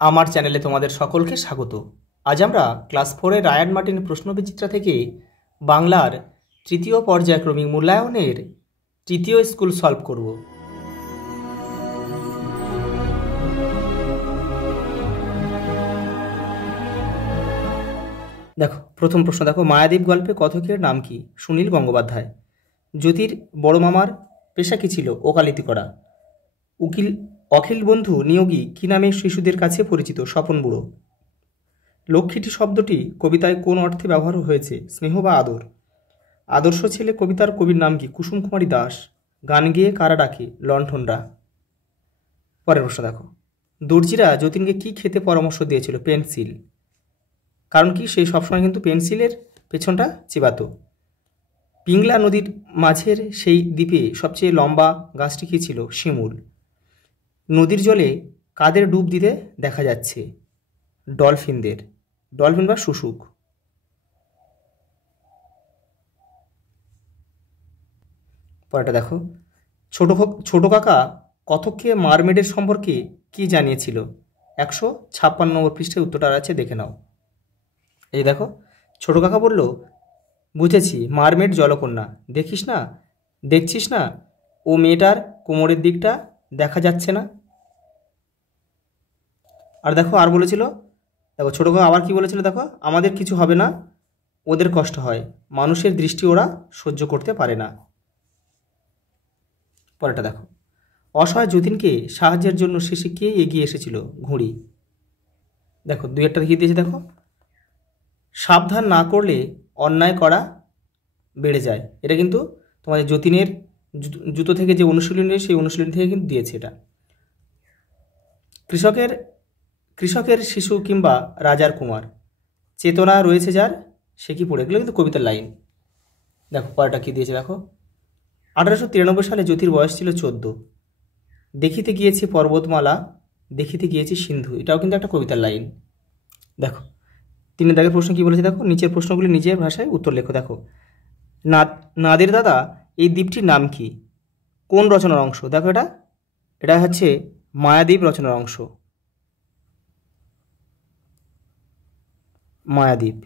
আমার চ্যানেলে তোমাদের সকলকে স্বাগত। আজ আমরা ক্লাস 4-এর রায়ান মার্টিন প্রশ্নবিচিত্রা থেকে বাংলার তৃতীয় পর্যায়ক্রমিক মূল্যায়নের তৃতীয় স্কুল সলভ করব। দেখো, প্রথম প্রশ্ন দেখো, মায়াদ্বীপ গল্পে কথকের নাম কি? সুনীল গঙ্গোপাধ্যায়। জ্যোতির বড় মামার পেশা কি ছিল? ওকালতি করা। অখিল বন্ধু নিয়োগী কি নামে শিশুদের কাছে পরিচিত? স্বপন বুড়ো। লক্ষ্মীটি শব্দটি কবিতায় কোন অর্থে ব্যবহার হয়েছে? স্নেহ বা আদর। আদর্শ ছেলে কবিতার কবির নাম কি? কুসুম কুমারী দাস। গান গেয়ে কারা ডাকে? লণ্ঠনরা। পরের প্রশ্ন দেখো, দর্জিরা যতীনকে কি খেতে পরামর্শ দিয়েছিল? পেন্সিল। কারণ কি? সে সবসময় কিন্তু পেন্সিলের পেছনটা চিবাতো। পিংলা নদীর মাঝের সেই দ্বীপে সবচেয়ে লম্বা গাছটি কি ছিল? শিমুল। নদীর জলে কাদের ডুব দিতে দেখা যাচ্ছে? ডলফিনদের। ডলফিন বা শুশুক। পরেরটা দেখো, ছোট কাকা কথককে মারমেডের সম্পর্কে কি জানিয়েছিল? 156 নম্বর পৃষ্ঠায় উত্তরটা আছে, দেখে নাও। এই দেখো, ছোট কাকা বলল, বুঝেছি, মারমেড জলকন্যা। দেখছিস না ও মেয়েটার কোমরের দিকটা দেখা যাচ্ছে না? আর দেখো, আর বলেছিল, দেখো ছোট কাকা আবার কি বলেছিল, দেখো, আমাদের কিছু হবে না, ওদের কষ্ট হয়, মানুষের দৃষ্টি ওরা সহ্য করতে পারে না। পরেরটা দেখো, অসহায় যতীনকে সাহায্যের জন্য শেষে কে এগিয়ে এসেছিল? ঘুড়ি। দেখো, দুই একটা দেখিয়ে দিয়েছে, দেখো, সাবধান না করলে অন্যায় করা বেড়ে যায়। এটা কিন্তু তোমাদের যতীনের জুতো থেকে যে অনুশীলনী, সেই অনুশীলনী থেকে কিন্তু দিয়েছে এটা। কৃষকের শিশু কিংবা রাজার কুমার, চেতনা রয়েছে যার, সে কি পড়ে? এগুলো কিন্তু কবিতার লাইন। দেখো পরেরটা কি দিয়েছে, দেখো, 1893 সালে জ্যোতির বয়স ছিল 14। দেখিতে গিয়েছি পর্বতমালা, দেখিতে গিয়েছি সিন্ধু। এটাও কিন্তু একটা কবিতার লাইন। দেখো, 3 দাগের প্রশ্ন কি বলেছে, দেখো, নিচের প্রশ্নগুলি নিজের ভাষায় উত্তর লেখো। দেখো, নাদের দাদা এই দ্বীপটির নাম কি? কোন রচনার অংশ? দেখো, এটা হচ্ছে মায়াদ্বীপ রচনার অংশ। মায়াদ্বীপ।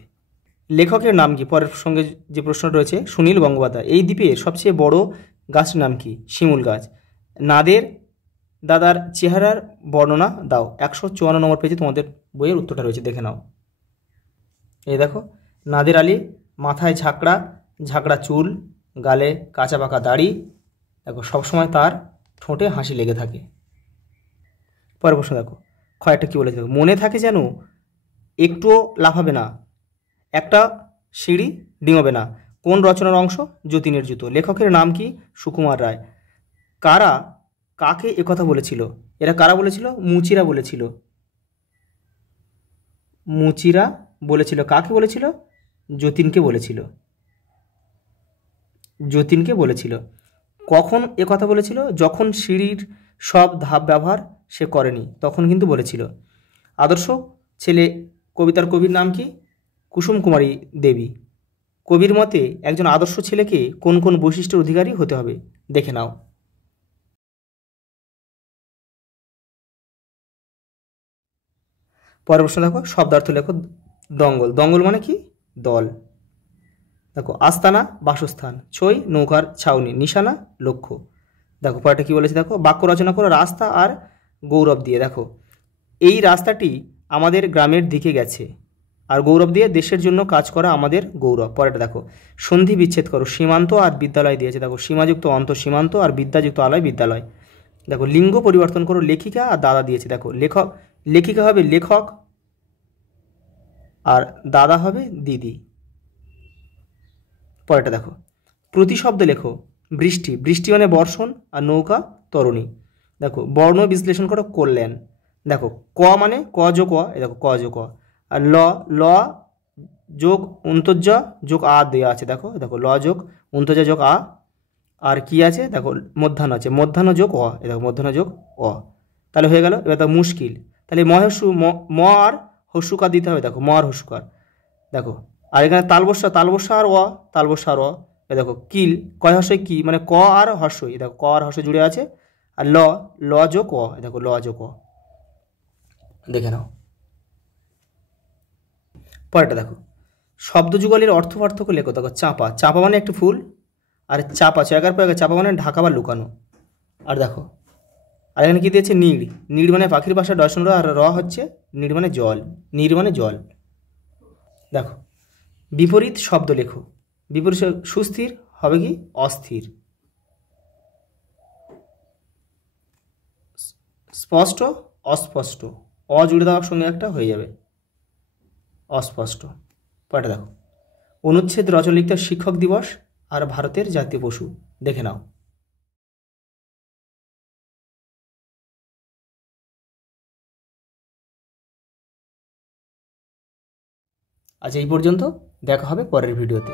লেখকের নাম কি? পরের সঙ্গে যে প্রশ্ন রয়েছে, সুনীল গঙ্গোপাধ্যায়। এই দ্বীপের সবচেয়ে বড় গাছটির নাম কি? শিমুল গাছ। নাদের দাদার চেহারার বর্ণনা দাও। 154 নম্বর পেজে তোমাদের বইয়ের উত্তরটা রয়েছে, দেখে নাও। এই দেখো, নাদের আলী, মাথায় ঝাঁকড়া চুল, গালে কাঁচা পাকা দাড়ি। দেখো, সবসময় তার ঠোঁটে হাসি লেগে থাকে। পরের প্রশ্ন দেখো, কয়েকটা কী বলেছে, মনে থাকে যেন একটুও লাফাবে না, একটা সিঁড়ি ডিঙোবে না। কোন রচনার অংশ? যতীনের জুতো। লেখকের নাম কি? সুকুমার রায়। কারা কাকে একথা বলেছিল? এরা কারা বলেছিল? মুচিরা বলেছিল। মুচিরা বলেছিল। কাকে বলেছিল? যতীনকে বলেছিল। যতীনকে বলেছিল। কখন একথা বলেছিল? যখন সিঁড়ির সব ধাপ ব্যবহার সে করেনি, তখন কিন্তু বলেছিল। আদর্শ ছেলে কবিতার কবির নাম কি? কুসুম কুমারী দেবী। কবির মতে একজন আদর্শ ছেলেকে কোন কোন বৈশিষ্ট্যের অধিকারী হতে হবে? দেখে নাও। পরের প্রশ্ন দেখো, শব্দার্থ লেখো। দঙ্গল। দঙ্গল মানে কি? দল। দেখো, আস্তানা বাসস্থান, ছই নৌকার ছাউনি, নিশানা লক্ষ্য। দেখো পরেরটা কি বলেছে, দেখো, বাক্য রচনা করো রাস্তা আর গৌরব দিয়ে। দেখো, এই রাস্তাটি আমাদের গ্রামের দিকে গেছে, আর গৌরব দিয়ে দেশের জন্য কাজ করা আমাদের গৌরব। পরেরটা দেখো, সন্ধি বিচ্ছেদ করো। সীমান্ত আর বিদ্যালয় দিয়েছে। দেখো, সীমাযুক্ত অন্ত সীমান্ত, আর বিদ্যাযুক্ত আলয় বিদ্যালয়। দেখো, লিঙ্গ পরিবর্তন করো। লেখিকা আর দাদা দিয়েছে। দেখো, লেখিকা হবে লেখক, আর দাদা হবে দিদি। পরেরটা দেখো, প্রতিশব্দ লেখো। বৃষ্টি। বৃষ্টি মানে বর্ষণ, আর নৌকা তরণী। দেখো, বর্ণ বিশ্লেষণ করো। কল্যাণ। দেখো, ক মানে ক যোগ ক, দেখো ক যোগ ক। আর ল যোগ অন্তর্য যোগ আ দেওয়া আছে। দেখো দেখো, ল যোগ অন্তর্য যোগ আ। আর কি আছে? দেখো, মধ্যাহ্ন আছে, মধ্যাহ্ন যোগ অ। দেখো, মধ্যাহ্ন যোগ অ। তাহলে হয়ে গেল। এবার দেখো, মুশকিল। তাহলে ম আর হস্যকার দিতে হবে। দেখো, ম আর হস্যকার। দেখো, আর এখানে তালবস্যা আর অ, তালবস্যা আর অ। দেখো, কিল, কয় হর্ষই কি, মানে ক আর হর্ষই। দেখো, ক আর হর্ষ জুড়ে আছে। আর ল যোগ অ। দেখো, ল যোগ অ। দেখে নাও। পরেরটা দেখো, শব্দ যুগলের অর্থ পার্থক্য লেখো। দেখো, চাপা, চাপা মানে একটি ফুল, আর চাপা চয়কার প্রয়োগে চাপা মানে ঢাকা বা লুকানো। আর দেখো, আর এখানে কী দিয়েছে, নীড়, নীড় মানে পাখির বাসা, ডয়সন র, আর র হচ্ছে নীড় মানে জল, নীড় মানে জল। দেখো, বিপরীত শব্দ লেখো। বিপরীত সুস্থির হবে কি, অস্থির। স্পষ্ট, অস্পষ্ট, অ জুড়ে দেওয়ার সঙ্গে একটা হয়ে যাবে, অস্পষ্ট। পরেটা দেখো, অনুচ্ছেদ রচনা লিখতে শিক্ষক দিবস আর ভারতের জাতীয় পশু। দেখে নাও। আজ এই পর্যন্ত, দেখা হবে পরের ভিডিওতে।